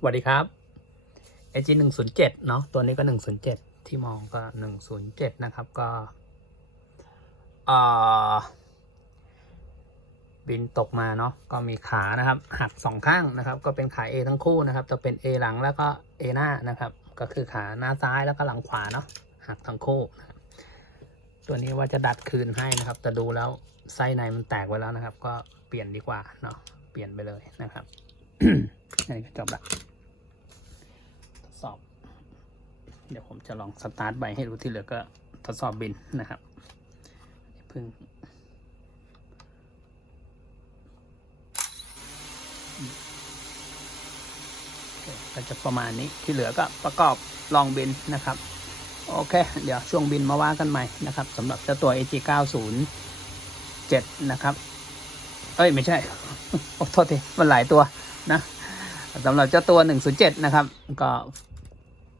สวัสดีครับ AG หนึ่งศูนย์เจ็ดเนาะตัวนี้ก็หนึ่งศูนย์เจ็ดที่มองก็หนึ่งศูนย์เจ็ดนะครับ ก็บินตกมาเนาะก็มีขานะครับหักสองข้างนะครับ ก็เป็นขา A ทั้งคู่นะครับ จะเป็น A หลังแล้วก็ A หน้านะครับ ก็คือขาหน้าซ้ายแล้วก็หลังขวาเนาะหักทั้งคู่ตัวนี้ว่าจะดัดคืนให้นะครับ แต่ดูแล้วไส้ในมันแตกไว้แล้วนะครับ ก็เปลี่ยนดีกว่าเนาะเปลี่ยนไปเลยนะครับนี่ก็จบละ สอบ เดี๋ยวผมจะลองสตาร์ทใบให้ดูที่เหลือก็ทดสอบบินนะครับเพิ่งก็จะประมาณนี้ที่เหลือก็ประกอบลองบินนะครับ โอเค เดี๋ยวช่วงบินมาว่ากันใหม่นะครับสำหรับเจ้าตัว AG 907 นะครับ เอ้ย ไม่ใช่โอ้โทษทีมันหลายตัวนะสำหรับเจ้าตัว 107 นะครับ ก็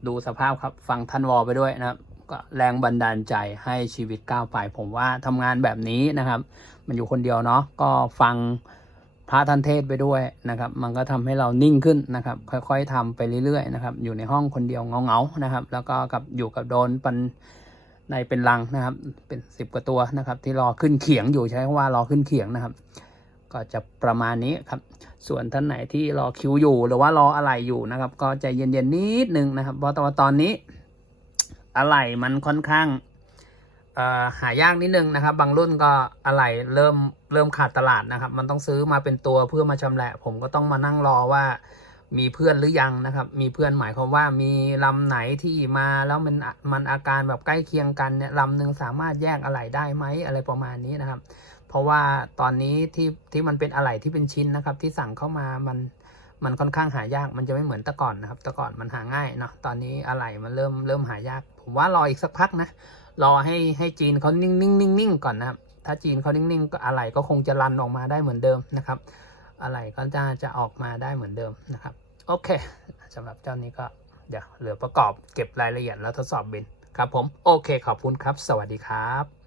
ดูสภาพครับฟังทันวอลไปด้วยนะครับก็แรงบันดาลใจให้ชีวิตก้าวไป ผมว่าทำงานแบบนี้นะครับ มันอยู่คนเดียวเนาะก็ฟังพระท่านเทศไปด้วยนะครับ มันก็ทำให้เรานิ่งขึ้นนะครับ ค่อยๆทำไปเรื่อยๆนะครับ อยู่ในห้องคนเดียวเงาๆนะครับ แล้วก็กับอยู่กับโดนปันในเป็นลังนะครับ เป็นสิบกว่าตัวนะครับ ที่รอขึ้นเขียงอยู่ใช้คำว่ารอขึ้นเขียงนะครับ ก็จะประมาณนี้ครับ ส่วนท่านไหนที่รอคิวอยู่หรือว่ารออะไรอยู่นะครับ ก็ใจเย็นๆนิดนึงนะครับ เพราะว่าตอนนี้ อะไรมันค่อนข้างหายากนิดนึงนะครับ บางรุ่นก็อะไรเริ่มเริ่มขาดตลาดนะครับ มันต้องซื้อมาเป็นตัวเพื่อมาชำแหละ ผมก็ต้องมานั่งรอว่ามีเพื่อนหรือยังนะครับ มีเพื่อนหมายความว่ามีลำไหนที่มาแล้วมันมันอาการแบบใกล้เคียงกันเนี่ยลำหนึ่งสามารถแยกอะไรได้ไหมอะไรประมาณนี้นะครับ เพราะว่าตอนนี้ที่ที่มันเป็นอะไหล่ที่เป็นชิ้นนะครับ ที่สั่งเข้ามามันมันค่อนข้างหายาก มันจะไม่เหมือนแต่ก่อนนะครับ แต่ก่อนมันหาง่ายเนาะ ตอนนี้อะไหล่มันเริ่มเริ่มหายาก ผมว่ารออีกสักพักนะ รอให้ให้จีนเขานิ่งนิ่งนิ่งนิ่งก่อนนะครับ ถ้าจีนเขานิ่งนิ่งก็อะไหล่ก็คงจะรันออกมาได้เหมือนเดิมนะครับ อะไหล่ก็จะจะออกมาได้เหมือนเดิมนะครับ โอเคสำหรับเจ้านี้ก็เดี๋ยวเหลือประกอบเก็บรายละเอียดแล้วทดสอบบินครับผม โอเค ขอบคุณครับ สวัสดีครับ